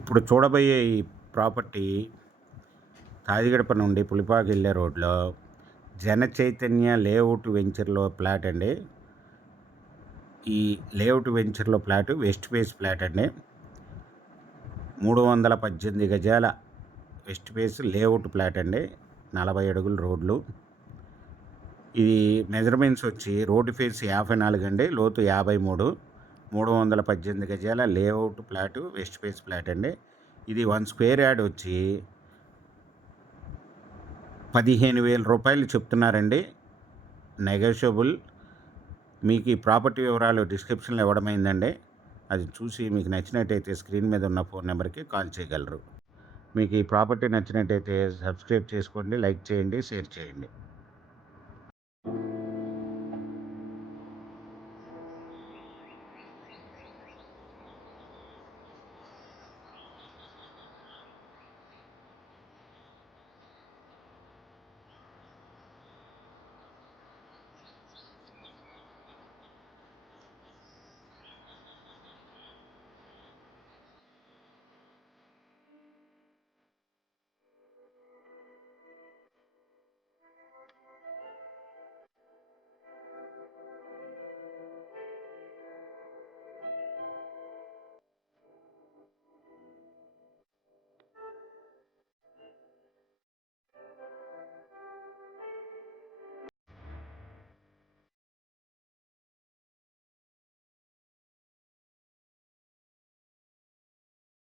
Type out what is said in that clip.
ఇప్పుడు చూడబోయే ఈ ప్రాపర్టీ తాదిగడప నుండి పులిపాకు వెళ్ళే రోడ్లో జన చైతన్య లేఅవుట్ వెంచర్లో ఫ్లాట్ అండి. ఈ లేఅవుట్ వెంచర్లో ఫ్లాట్ వెస్ట్ ఫేస్ ఫ్లాట్ అండి. 318 గజాల వెస్ట్ ఫేస్ లేఅవుట్ ఫ్లాట్ అండి. 40 అడుగుల రోడ్లు. ఇది మెజర్మెంట్స్ వచ్చి రోడ్డు ఫేస్ 54 అండి, లోతు 53. 318 గజాల layout flat west face flat అండి. ఇది 1 స్క్వేర్ యార్డ్ వచ్చి 15,000 రూపాయలు చెప్తున్నారండి, నెగోషియబుల్. మీకు ఈ ప్రాపర్టీ వివరాలు డిస్క్రిప్షన్లో ఇవ్వడమైందండి. అది చూసి మీకు నచ్చినట్టయితే స్క్రీన్ మీద ఉన్న ఫోన్ నెంబర్కి కాల్ చేయగలరు. మీకు ఈ ప్రాపర్టీ నచ్చినట్టయితే సబ్స్క్రైబ్ చేసుకోండి, లైక్ చేయండి, షేర్ చేయండి.